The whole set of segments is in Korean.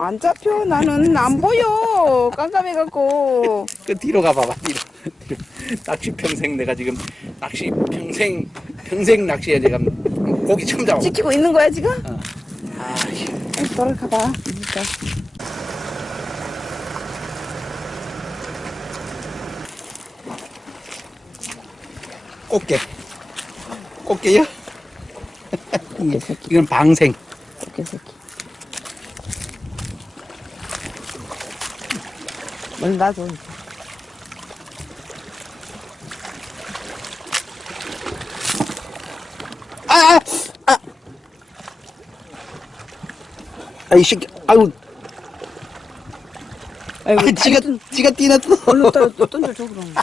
안 잡혀. 나는 안 보여. 깜깜해갖고. 그 뒤로 가봐봐 뒤로, 뒤로. 낚시 평생 내가 지금 낚시 평생 평생 낚시해 지금 고기 처음 잡아 지키고 있는 거야, 지금? 아, 아이, 돌아가봐. 진짜. 꽃게 꽃게요? 꽃게 새끼, 이건 방생 꽃게 새끼. 뭘 놔줘. 아! 아! 아! 아이 새끼 아유 아이고, 아, 지가 지가 뛰났어 얼른 또, 또 던져줘, 그럼.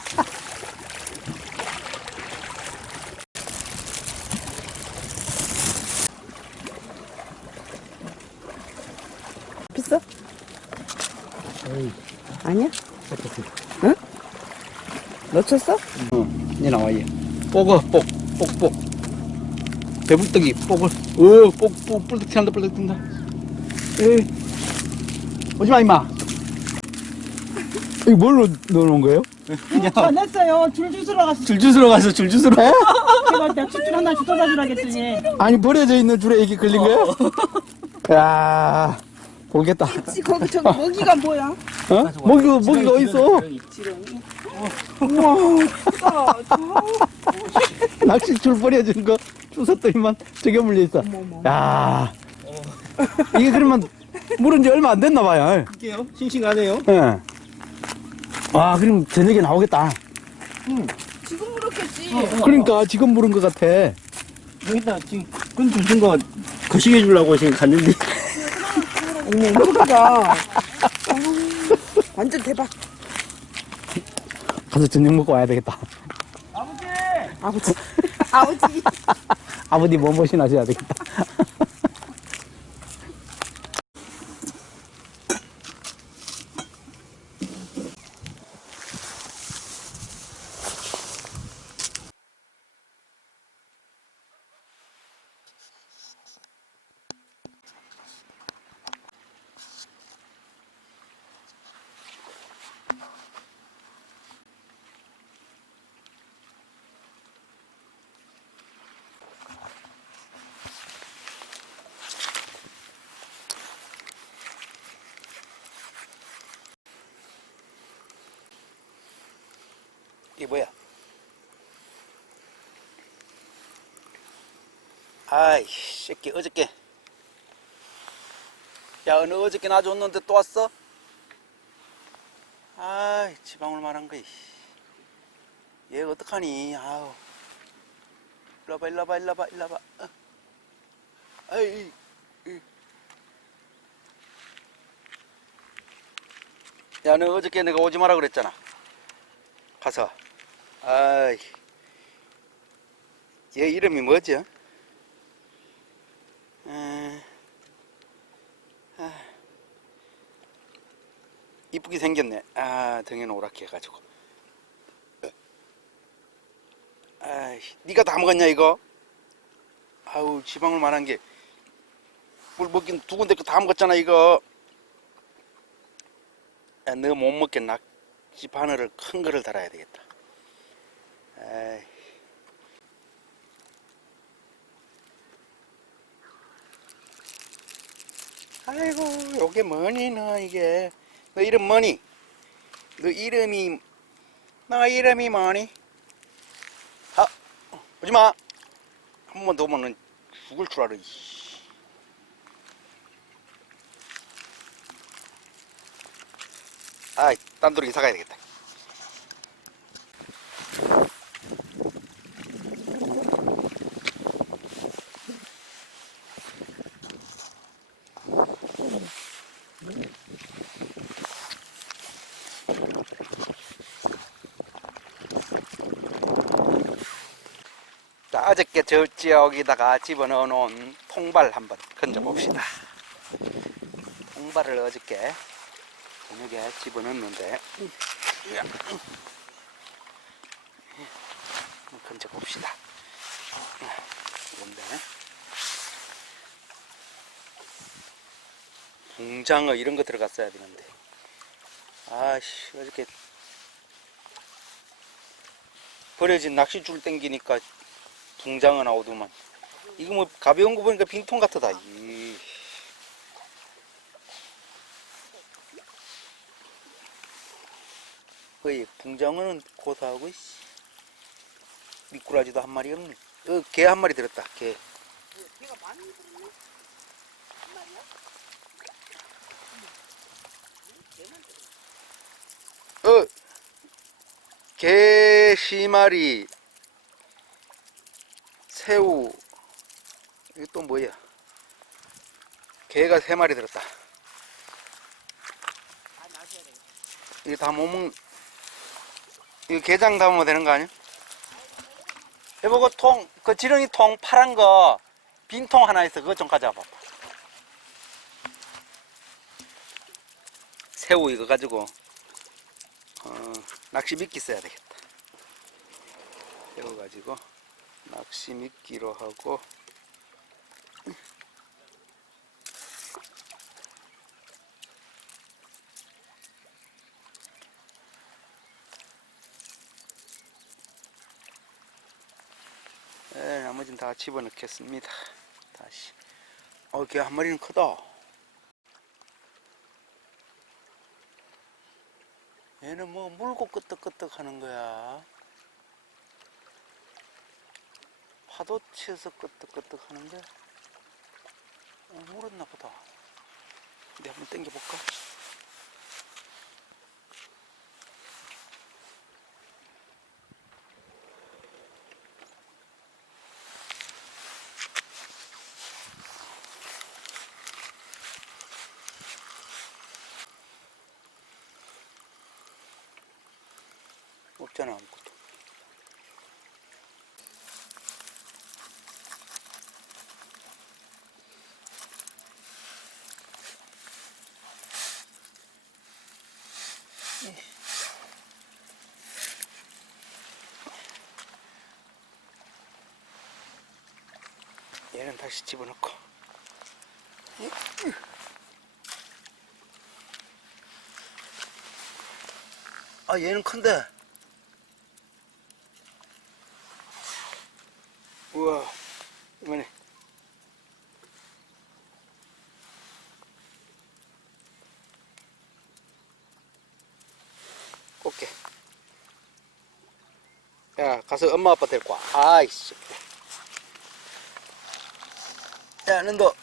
pis어? 아니야? 응? 놓쳤어? 어, 이제 나와 얘. 뽀거 뽁, 뽁뽁. 배불떡이 뽀글. 어, 뽁뽁 뿔떡 튀는다 뿔떡 튄다. 에. 오지 마 임마. 이거 뭘로 넣어놓은 거예요? 안 했어요. 줄 주스러 갔어. 줄주스러 가서 줄주스러. 제가 내가 줄 하나 주워다 주라 했더니 아니 버려져 있는 줄에 애기 걸린 거예요? 야, 보겠다. 있지, 거기 저기 먹이가 뭐야? 어? 먹이가 먹이가 어디 있어? 우와, 낚시 줄 버려진 거 주웠더니만 저게 물려 있어. 야, 이게 그러면 물은 지 얼마 안 됐나 봐요. 할게요. 싱싱하네요. 예. 와, 그럼 저녁에 나오겠다. 지금 물었겠지. 그러니까 지금 물은 것 같아. 여기다 지금 끈 주신 거 거시게 주려고 지금 갔는데 어머, 크다. 완전 대박. 가서 저녁 먹고 와야 되겠다. 아버지. 아버지. 아버지 몸보신 하셔야 되겠다. 이게 뭐야? 아이, 새끼, 어저께. 야, 어느 어저께 놔줬는데 또 왔어? 아이, 지방울 말한 거이. 얘 어떡하니, 아우. 일로 와봐, 일로 와봐, 일로 와봐, 일로 와봐. 어. 아이, 이. 야, 너 어저께 내가 오지 마라 그랬잖아. 가서. 아이. 얘 이름이 뭐지? 에, 아, 이쁘게 생겼네. 아, 등에 노랗게 해가지고. 아이, 네가 다 먹었냐 이거? 아우, 지방울 만한 게. 물 먹긴 두 군데 거다 먹었잖아 이거. 야, 너 못 먹겠나? 집 바늘을 큰 거를 달아야 되겠다. 에이. 아이고, 요게 뭐니, 너, 이게. 너 이름 뭐니? 너 이름이, 너 이름이 뭐니? 아, 오지 마! 한 번 더 오면은 죽을 줄 알아. 아이, 딴돌이 이사 가야 되겠다. 자, 어저께 저 지역에다가 집어넣어 놓은 통발 한번 건져 봅시다. 통발을 어저께 저녁에 집어넣었는데, 건져 봅시다. 이건데, 붕장어 이런 거 들어갔어야 되는데 아씨 어저께 버려진 낚싯줄 땡기니까 붕장어 나오더만 이거 뭐 가벼운 거 보니까 빙통 같다 이. 거의 붕장어는 고사하고 씨. 미꾸라지도 한 마리 없네 어, 개한 마리 들었다 개 어, 개 시마리, 새우, 이거 또 뭐야? 개가 세 마리 들었다. 이거 다못 먹, 이거 게장 담으면 되는 거 아니야? 그 통, 그 지렁이 통 파란 거, 빈 통 하나 있어. 그거 좀 가져와 봐봐. 새우 이거 가지고, 어, 낚시 미끼 써야 되겠다. 새우 가지고, 낚시 미끼로 하고, 네, 나머지는 다 집어넣겠습니다. 다시. 어, 걔 한 마리는 크다. 얘는 뭐 물고 끄떡끄떡 하는 거야. 파도 치어서 끄떡끄떡 하는 거야. 어, 물었나 보다. 근데 한번 당겨볼까? 없잖아, 아무것도. 얘는 다시 집어넣고. 아, 얘는 큰데. 우와, 이번에. 꽃게. 야, 가서 엄마 아빠 데리고 와. 아이씨. 야, 넌 너, 어,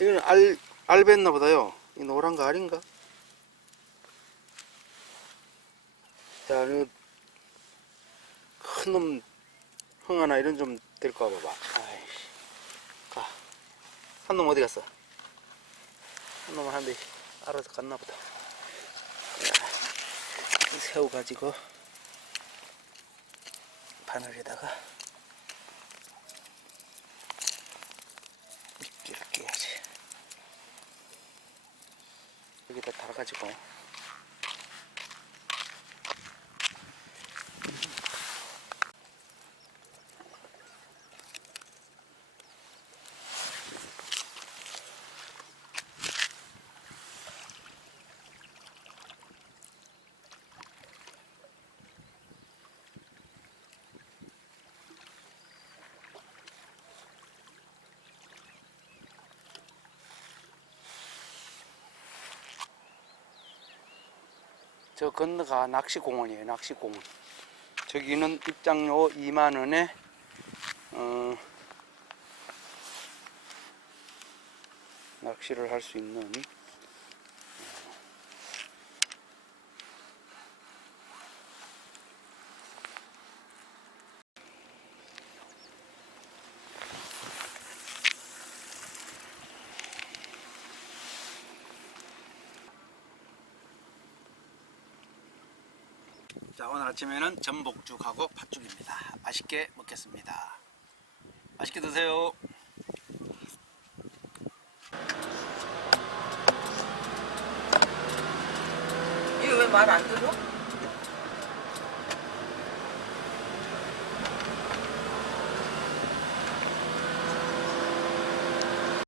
이거는 알, 알배였나 보다요. 이 노란 거 알인가? 야, 너, 큰 놈, 흥 하나 이런 좀 데리고 와봐봐. 아이씨. 가. 한 놈 어디 갔어? 한 놈은 한대 알아서 갔나 보다. 새우 가지고 바늘에다가 미끼를 끼야지. 달아가지고 저 건너가 낚시공원이에요, 낚시공원. 저기는 입장료 2만 원에, 어, 낚시를 할 수 있는, 자, 오늘 아침에는 전복죽하고 팥죽입니다. 맛있게 먹겠습니다. 맛있게 드세요. 이거 왜 말 안 들어?